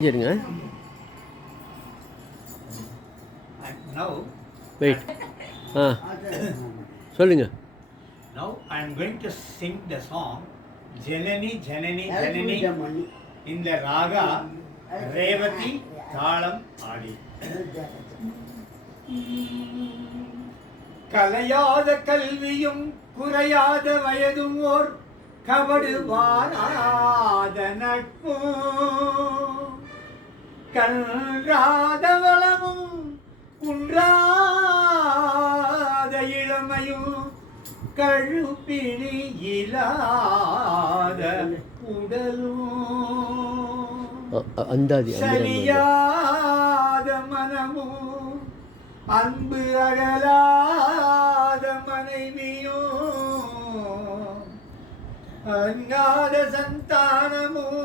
சரிங்க. Now, wait. சொல்லுங்க. now I am going to sing the song Janani Janani Janani in the raga Revati Thalam Adi. கலையாத கல்வியும் குறையாத வயதும் ஓர் கபடு வாராத நட்பும் கன்றாத வளமும் குன்றாத இளமையும் கழுப்பிணி இல்லாத உடலும் சலியாத மனமும் அன்பு அகலாத மனைவியும் அங்காத சந்தானமும்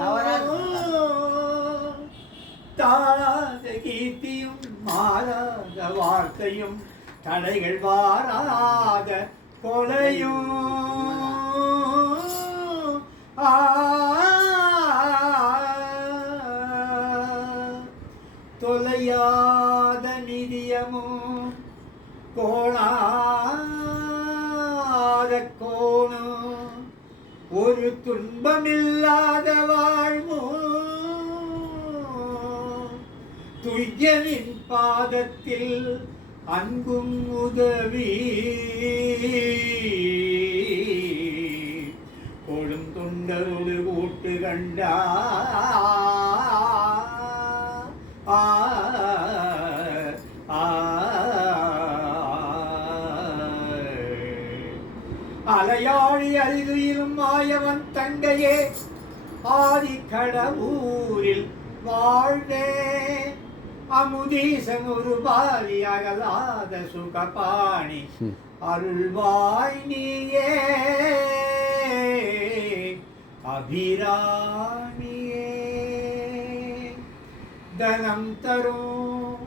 தாழாத கீர்த்தியும் மாறாத வாழ்க்கையும் தடைகள் வாராத கொலையும் தொலையாத நிதியமும் கோணாத கோணும் ஒரு துன்பமில்லாத வாழ்வும் துய்யனின் பாதத்தில் அன்பும் உதவி கொடும் தொண்டரோடு கூட்டு கண்டா அலையாழி அரிதுயிலும் மாயவன் தங்கையே ஆதி கடவுரில் வாழ்வே அமுதீசம் ஒரு பாலி அகலாத சுகபாணி அருள்வாய் நீயே அபிராமியே தனம் தரும்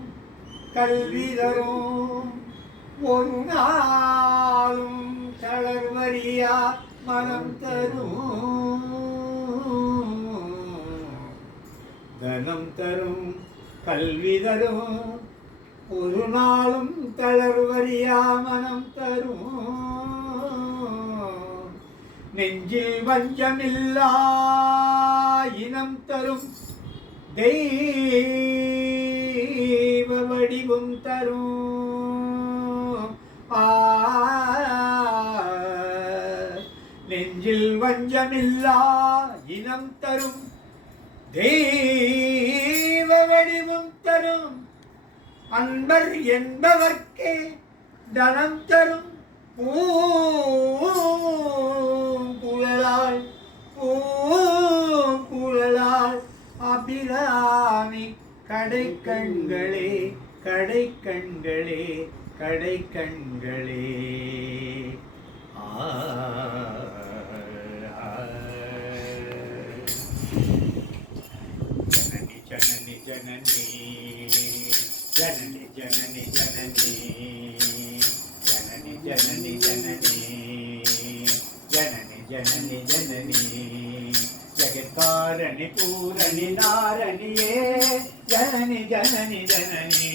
கல்வி தரும் ஒரு நாளும் தளர்வரியா மனம் தரும் தனம் தரும் கல்வி தரும் ஒரு நாளும் தளர்வரியா மனம் தரும் நெஞ்சில் வஞ்சமில்லா இனம் தரும் தெய்வ வடிவும் தரும் நெஞ்சில் வஞ்சமில்லா இனம் தரும் தெய்வ வடிவும் தரும் அன்பர் என்பவர்க்கே தனம் தரும் பூங்குழலாள் பூங்குழலாள் அபிராமி கடைக்கண்களே கடைக்கண்களே கடைக்கண்களே ஜனனி ஜனனி ஜனனி ஜனனி ஜனனி ஜனனி ஜனனி ஜனனி ஜனனி ஜனனி ஜனனி ஜகத்காரணி பூரணி நாரணியே ஜனனி ஜனனி ஜனனி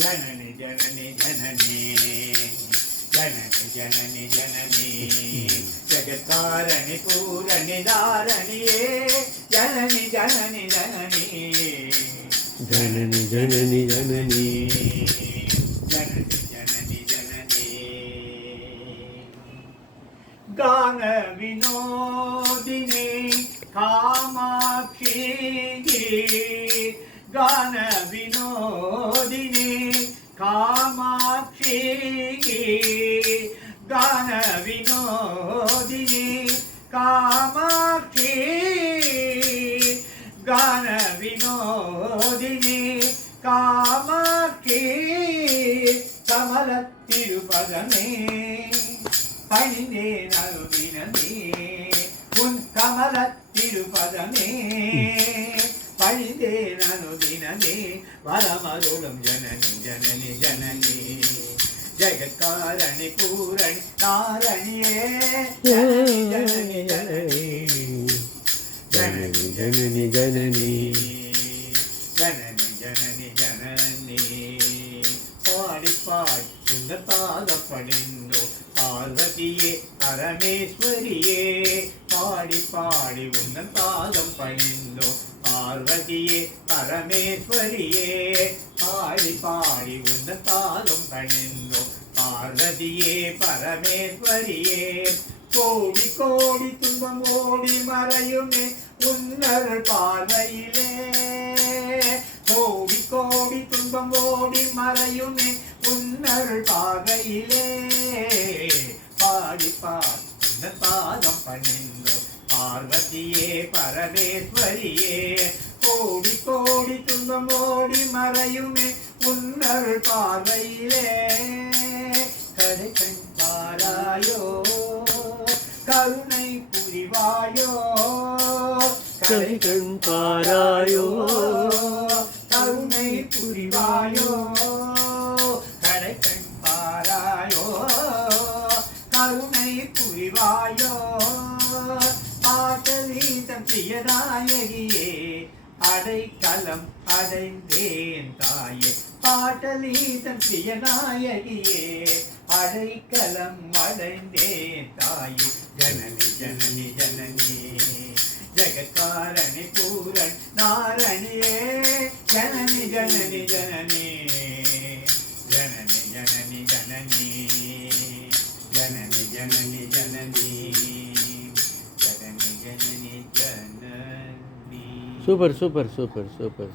ஜனனி ஜனனி ஜனனி ஜனனி ஜனனி ஜனனி ஜகத்காரணி பூரணி நாரணியே ஜனனி ஜனனி ஜனனி ஜனனி ஜனனி ஜனனி ஜனனி ஜனனி ஜனனி கான வினோதினி காமாட்சி கான வினோதினி காமாட்சி கான வினோதினி காமாட்சி கான வினோதினி காமாட்சி கமல திருபதமே பணிந்தே நல்வினமே உன் கமல திருபதமே பணிந்தே நனுதினமே வரமருளும் ஜனனி ஜனனி ஜனனி ஜெகத்காரணி பூரணி நாரணியே ஜனனி ஜனனி ஜனனி ஜனனி ஜனனி ஜனனி ஜனனி ஜனனி பாடி பாடி உன்னதாக படிந்தோ பார்வதியே பரமேஸ்வரியே பாடி பாடி உன்னதாக படிந்தோ பார்வதியே பரமேஸ்வரியே பாடி பாடி உன்னதாக படிந்தோ பார்வதியே பரமேஸ்வரியே கோடி கோடி துன்பம் ஓடி மறையுமே உன்னருள் பார்வையிலே கோடி கோடி துன்பம் ஓடி மறையுமே உன்னருள் பார்வையிலே பாடி பாடி உன்ன பாதம் பணிந்தோ பார்வதியே பரமேஸ்வரியே கோடி கோடி துன்பம் ஓடி மறையுமே உன்னருள் பார்வையிலே கடை கண் பாராயோ கருணை புரிவாயோ கடை கண் பாராயோ கருணை புரிவாயோ கடை கண் பாராயோ கருணை புரிவாயோ பாட்டலீதம் பிரியநாயகியே அடைக்கலம் அடைந்தேன் தாயே பாட்டலீதம் பிரியநாயகியே அடைக்கலம் அடைந்தேன் தாயே ஜனனி ஜனனி ஜனனி ஜெகத்காரணி பூரண் நாரணியே ஜனனி ஜனனி ஜனனி ஜனனி ஜனனி ஜனனி ஜனனி ஜனனி ஜனனி ஜனனி ஜனனி ஜனனி சூப்பர் சூப்பர் சூப்பர் சூப்பர்